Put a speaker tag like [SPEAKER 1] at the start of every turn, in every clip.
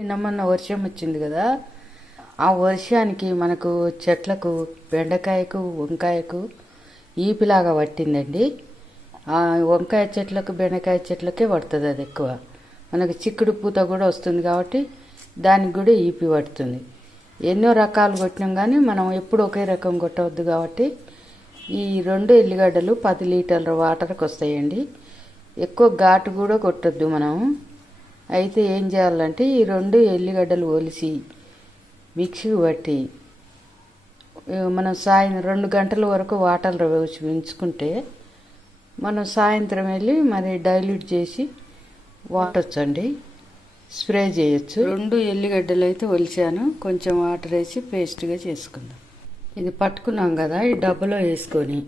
[SPEAKER 1] నిన్న మొన్న వర్షం వచ్చింది కదా ఆ వర్షానికి మనకు చెట్లకు బెండకాయకు వంకాయకు ఈపిలాగా పట్టిందండి. ఆ వంకాయ చెట్లకు బెండకాయ చెట్లకే పడుతుంది అది ఎక్కువ. మనకు చిక్కుడు పూత కూడా వస్తుంది కాబట్టి దానికి కూడా ఈపి పడుతుంది. ఎన్నో రకాలు కొట్టినాం కానీ మనం ఎప్పుడు ఒకే రకం కొట్టవద్దు కాబట్టి ఈ రెండు ఎల్లిగడ్డలు పది లీటర్ల వాటర్కి వస్తాయండి. ఎక్కువ ఘాటు కూడా కొట్టద్దు మనం అయితే ఏం చేయాలంటే ఈ రెండు ఎల్లిగడ్డలు ఒలిసి మిక్సీ పట్టి మనం సాయంత్రం రెండు గంటల వరకు వాటర్లో వేసి ఉంచుకుంటే మనం సాయంత్రం వెళ్ళి మరి డైల్యూట్ చేసి వాటొచ్చండి స్ప్రే చేయొచ్చు. రెండు ఎల్లిగడ్డలు అయితే ఒలిచాను కొంచెం వాటర్ వేసి పేస్ట్గా చేసుకుందాం. ఇది పట్టుకున్నాం కదా ఈ డబ్బలో వేసుకొని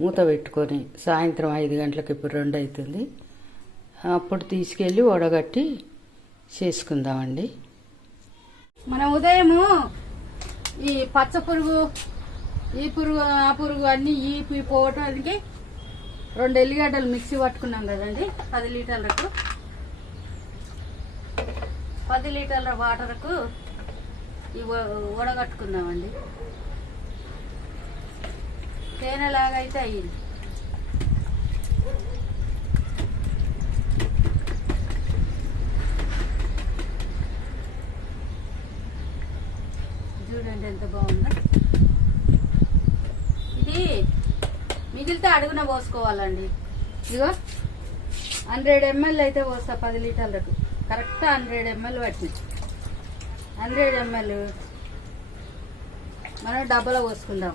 [SPEAKER 1] మూత పెట్టుకొని సాయంత్రం ఐదు గంటలకు ఇప్పుడు రెండు అవుతుంది. అప్పుడు తీసుకెళ్ళి వడగట్టి చేసుకుందామండి.
[SPEAKER 2] మనం ఉదయము ఈ పచ్చ పురుగు ఈ పురుగు ఆ పురుగు అన్ని ఈ పోవటానికి రెండు ఎల్లిగడ్డలు మిక్సీ పట్టుకున్నాం కదండి పది లీటర్లకు. పది లీటర్ల వాటర్కు ఈ వడగట్టుకుందామండి తేనెలాగైతే అయ్యింది. చూడండి ఎంత బాగుందో. ఇది మిగిలితే అడుగున పోసుకోవాలండి. ఇదిగో హండ్రెడ్ ఎంఎల్ అయితే పోస్తా పది లీటర్లకు. కరెక్ట్ హండ్రెడ్ ఎంఎల్ పట్టింది. Hundred ML. మనం డబ్బాలో పోసుకుందాం.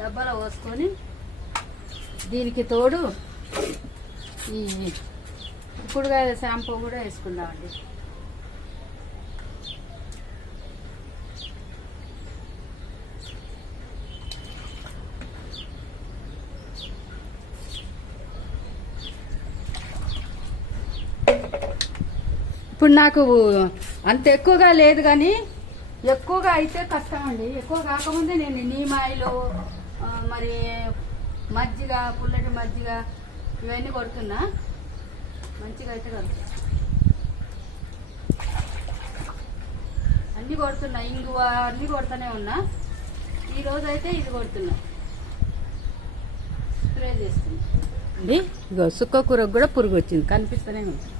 [SPEAKER 2] డబ్బాలో పోసుకొని దీనికి తోడు ఈ ఇప్పుడుగా షాంపూ కూడా వేసుకుందామండి. ఇప్పుడు నాకు అంత ఎక్కువగా లేదు కానీ ఎక్కువగా అయితే కష్టం అండి ఎక్కువ కాకముందే నేను నీమాయిలు మరి మజ్జిగ పుల్లటి మజ్జిగ ఇవన్నీ కొడుతున్నా. మంచిగా అయితే కలుగుతా అన్నీ కొడుతున్నా. ఇంగువ అన్నీ కొడుతూనే ఉన్నా. ఈరోజు అయితే ఇది కొడుతున్నా. స్ప్రే చేస్తున్నా. అండి ఇగో సుక్క కూరకు కూడా పురుగు వచ్చింది. కనిపిస్తూనే ఉంది.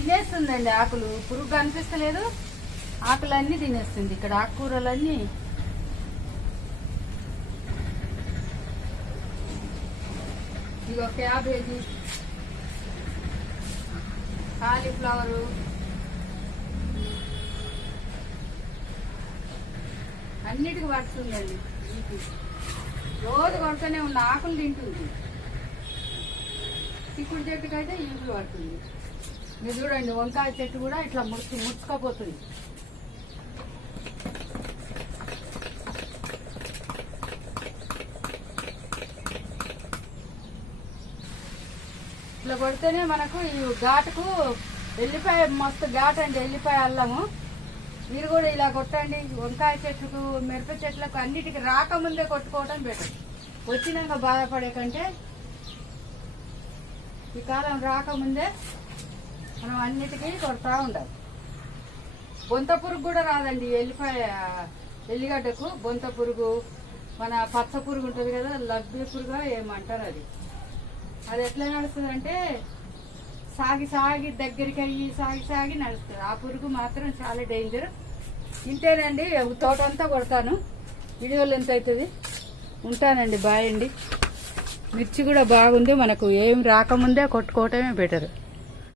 [SPEAKER 2] తినేస్తుందండి ఆకులు. పురుగు కనిపిస్తలేదు ఆకులన్నీ తినేస్తుంది ఇక్కడ ఆకుకూరలన్నీ. ఒక క్యాబేజీ కాలీఫ్లవరు అన్నిటికి పడుతుందండి. రోజు కొడుతూనే ఉన్న ఆకులు తింటుంది. చిక్కుడు చెట్టుకి అయితే పడుతుంది. మీరు చూడండి వంకాయ చెట్టు కూడా ఇట్లా ముడుచు ముడుచుకపోతుంది. ఇట్లా కొడితేనే మనకు ఈ ఘాటుకు ఎల్లిపాయ మస్తు ఘాట్ అండి ఎల్లిపాయ అల్లము. మీరు కూడా ఇలా కొట్టండి. వంకాయ చెట్లకు మిరప చెట్లకు అన్నిటికి రాకముందే కొట్టుకోవడం బెటర్ వచ్చినాక బాధపడే కంటే ఈ కాలం రాకముందే మనం అన్నిటికీ కొడతా ఉండాలి బొంత పురుగు కూడా రాదండి. ఎల్లిపాయ ఎల్లిగడ్డకు బొంత పురుగు మన పచ్చ పురుగు ఉంటుంది కదా లబ్బి పురుగు ఏమంటారు అది. అది ఎట్లా నడుస్తుందంటే సాగి సాగి దగ్గరికి అయ్యి సాగి సాగి నడుస్తుంది. ఆ పురుగు మాత్రం చాలా డేంజర్. ఇంతేనండి తోట అంతా కొడతాను. వీడియోలు ఎంత అవుతుంది ఉంటానండి బాయ్ అండి. మిర్చి కూడా బాగుంది మనకు ఏం రాకముందే కొట్టుకోవటమే బెటర్.